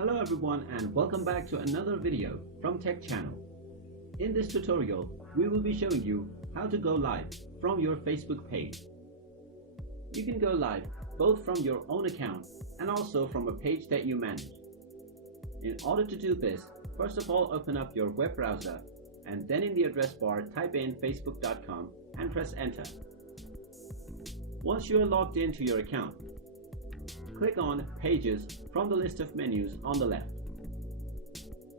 Hello everyone and welcome back to another video from Tech Channel. In this tutorial, we will be showing you how to go live from your Facebook page. You can go live both from your own account and also from a page that you manage. In order to do this, first of all open up your web browser and then in the address bar type in facebook.com and press enter. Once you are logged into your account, click on Pages from the list of menus on the left.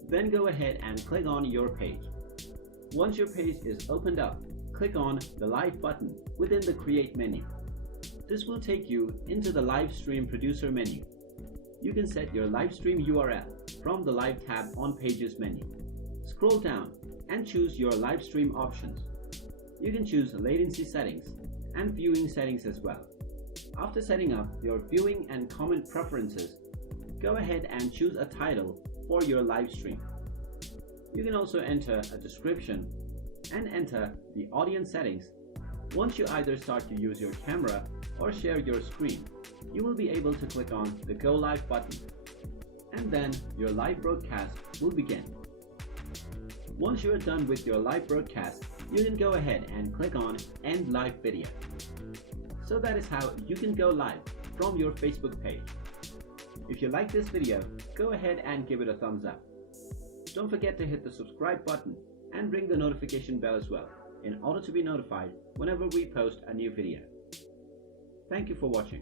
Then go ahead and click on your page. Once your page is opened up, click on the Live button within the Create menu. This will take you into the Live Stream Producer menu. You can set your live stream URL from the Live tab on Pages menu. Scroll down and choose your live stream options. You can choose latency settings and viewing settings as well. After setting up your viewing and comment preferences, go ahead and choose a title for your live stream. You can also enter a description and enter the audience settings. Once you either start to use your camera or share your screen, you will be able to click on the Go Live button, and then your live broadcast will begin. Once you are done with your live broadcast, you can go ahead and click on End Live Video. So that is how you can go live from your Facebook page. If you like this video, go ahead and give it a thumbs up. Don't forget to hit the subscribe button and ring the notification bell as well in order to be notified whenever we post a new video. Thank you for watching.